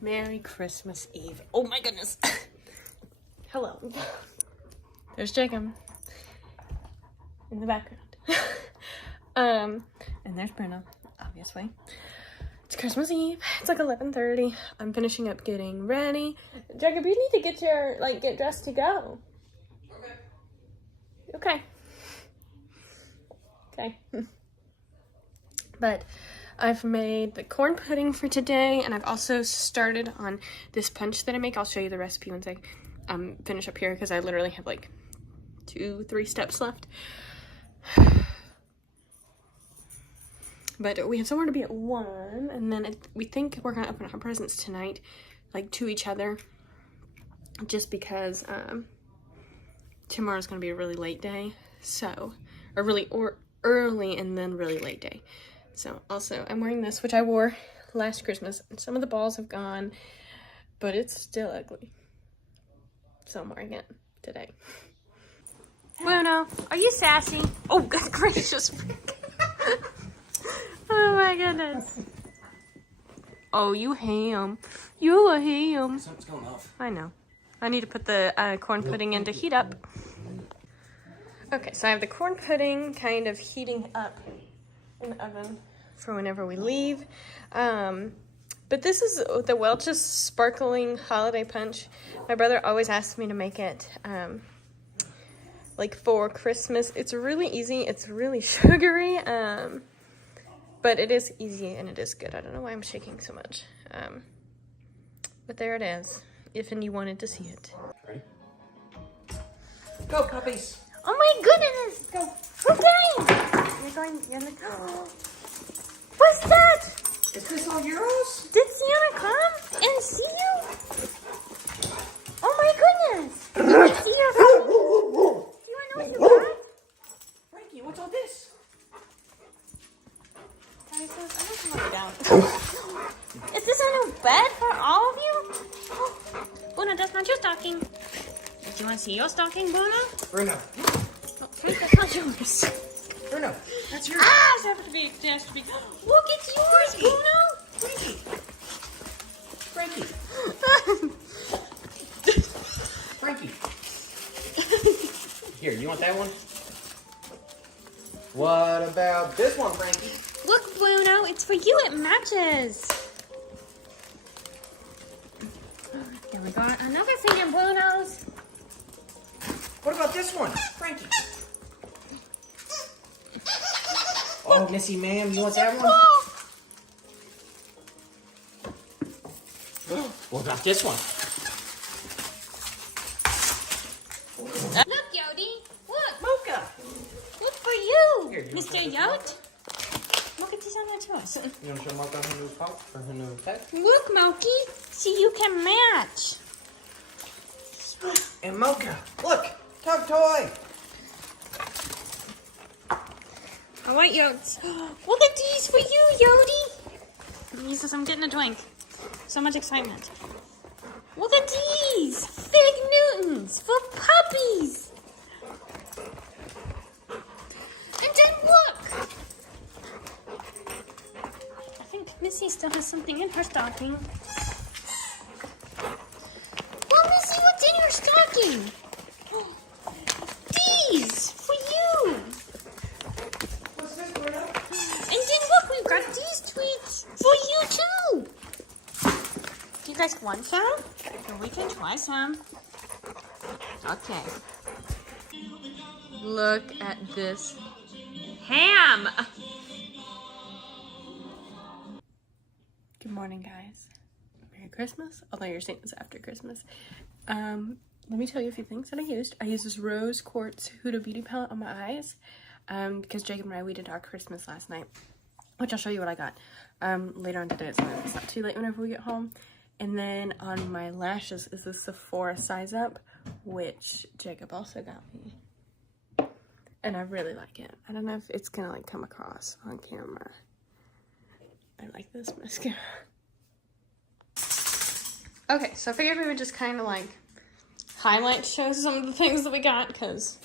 Merry Christmas Eve. Oh my goodness. Hello. There's Jacob in the background. And there's Brenna, obviously. It's Christmas Eve. It's like 11:30. I'm finishing up getting ready. Jacob, you need to get your, get dressed to go. Okay. Okay. But I've made the corn pudding for today, and I've also started on this punch that I make. I'll show you the recipe once I finish up here, because I literally have like 2-3 steps left. But we have somewhere to be at 1, and then we think we're gonna open our presents tonight, like to each other, just because tomorrow's gonna be a really late day, so, or really early and then really late day. So also I'm wearing this, which I wore last Christmas, and some of the balls have gone, but it's still ugly. So I'm wearing it today. Bruno, are you sassy? Oh, good gracious. Oh my goodness. Oh, you ham. You a ham. Something's going off. I know. I need to put the corn pudding in to heat up. Okay, so I have the corn pudding kind of heating up in the oven for whenever we leave. But this is the Welch's Sparkling Holiday Punch. My brother always asks me to make it like for Christmas. It's really easy. It's really sugary. But it is easy and it is good. I don't know why I'm shaking so much. But there it is, if and you wanted to see it. Ready? Go, puppies! Oh my goodness! Go. Okay! You're going, what's that? Is this all yours? Did Santa come and see you? Oh my goodness! Did you see your phone? Do you want to know what you got? Frankie, what's all this? I'm gonna look down. Is this a new bed for all of you? Bruno, that's not your stocking. Do you want to see your stocking, Bruno? Bruno. Oh, Frank, that's not yours. Bruno, that's yours. Ah, it has to be. It has to be. Look, it's yours, Frankie. Bruno. Frankie. Here, you want that one? What about this one, Frankie? Look, Bruno, it's for you. It matches. There we go. Another thing in Bruno's. What about this one, Frankie? Oh, Missy, ma'am, you want that one? What about this one? Look, Yodi. Look. Mocha. Look for you, Here, you want Mr. this Yote. Look at this on that to us. You want to show Mocha her new pop or her new pet? Look, Moki. See, you can match. And Mocha, look, tug toy. I want Yotes. Look at these for you, Yodi. He says I'm getting a drink. So much excitement. Look at these. Fig Newtons for puppies. And then look. I think Missy still has something in her stocking. Well, Missy, what's in your stocking? These for you. What's this, Bruno? And then look, we've got these tweets for you too. Do you guys want some? Or we can try some. Okay. Look at this ham. Good morning, guys. Merry Christmas. Although you're seeing this after Christmas. Let me tell you a few things that I used. I used this rose quartz Huda Beauty palette on my eyes. Because Jacob and I, we did our Christmas last night, which I'll show you what I got later on today, so it's not too late whenever we get home. And then on my lashes is the Sephora Size Up, which Jacob also got me, and I really like it. I don't know if it's gonna come across on camera. I like this mascara. Okay, so I figured we would just kind of highlight, show some of the things that we got, because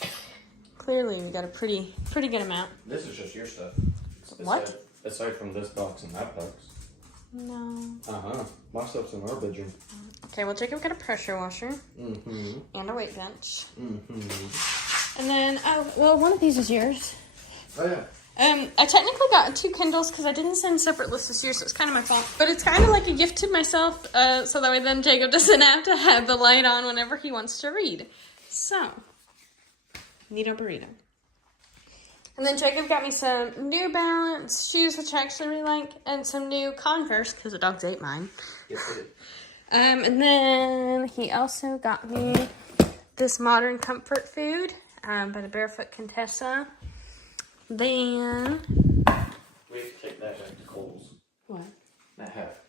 clearly we got a pretty good amount. This is just your stuff. What? Aside from this box and that box. No. My stuff's in our bedroom. Okay, well, Jacob got a pressure washer. Mm-hmm. And a weight bench. Mm-hmm. And then, oh, well, one of these is yours. Oh, yeah. I technically got 2 Kindles because I didn't send separate lists this year, so it's kind of my fault. But it's kind of like a gift to myself, so that way then Jacob doesn't have to have the light on whenever he wants to read. So, Neato Burrito. And then Jacob got me some New Balance shoes, which I actually really like, and some new Converse, because the dogs ate mine. Yes, it is. And then he also got me this Modern Comfort Food by the Barefoot Contessa. Then... We have to take that back to Kohl's. What? That hat.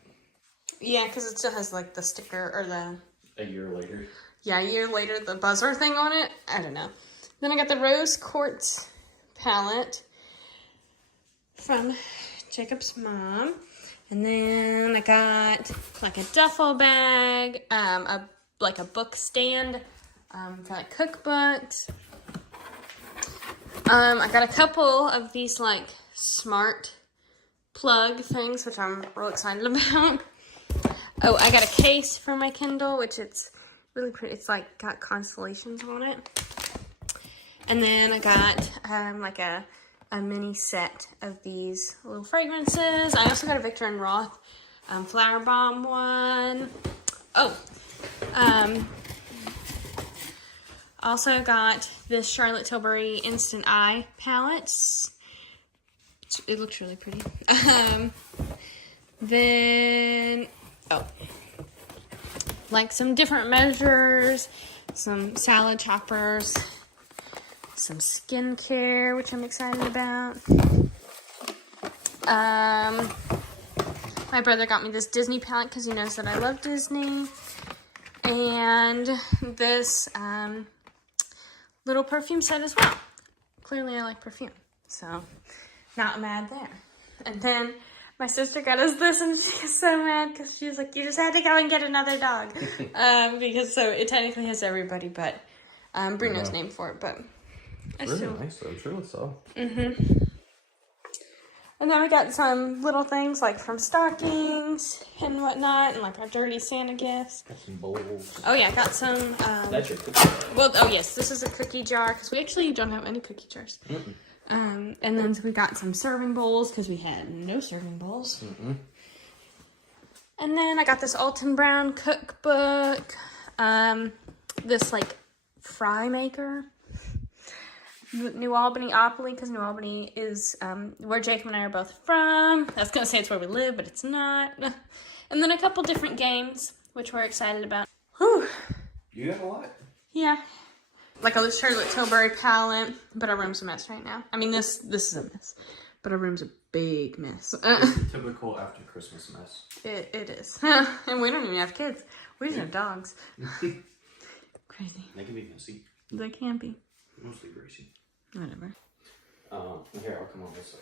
Yeah, because it still has, like, the sticker, or the... A year later. Yeah, a year later, the buzzer thing on it. I don't know. Then I got the Rose Quartz palette from Jacob's mom. And then I got, like, a duffel bag, a book stand for, like, cookbooks. I got a couple of these, like, smart plug things, which I'm real excited about. Oh, I got a case for my Kindle, which it's really pretty. It's, like, got constellations on it. And then I got, like, a mini set of these little fragrances. I also got a Victor and Roth Flower Bomb one. Oh, also got this Charlotte Tilbury Instant Eye palettes. It looks really pretty. Then, like some different measures, some salad choppers, some skincare, which I'm excited about. My brother got me this Disney palette because he knows that I love Disney. And this little perfume set as well. Clearly I like perfume, so not mad there. And then my sister got us this, and she was so mad because she was like, you just had to go and get another dog. Because so it technically has everybody but Bruno's name for it, but I really still... nice though, truly so. And then we got some little things like from stockings and whatnot, and like our dirty Santa gifts. Got some bowls. Oh yeah, I got some. That's your cookie jar. Well, oh yes, this is a cookie jar because we actually don't have any cookie jars. And then we got some serving bowls because we had no serving bowls. And then I got this Alton Brown cookbook. This like fry maker. New Albany-opoly, because New Albany is where Jacob and I are both from. I was going to say it's where we live, but it's not. And then a couple different games, which we're excited about. Whew. You got a lot. Yeah. Like a Charlotte Tilbury palette, but our room's a mess right now. I mean, this is a mess, but our room's a big mess. It's a typical after Christmas mess. It is. And we don't even have kids. We just have dogs. Crazy. They can be messy. They can be. Mostly greasy. Whatever. Here, I'll come on this side.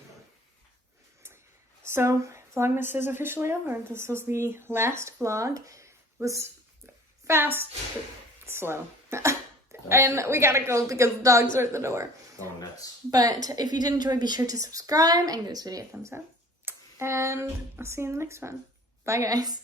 So, Vlogmas is officially over. This was the last vlog. It was fast, but slow. And we gotta go because the dogs are at the door. Oh, nuts. But if you did enjoy, be sure to subscribe and give this video a thumbs up. And I'll see you in the next one. Bye, guys.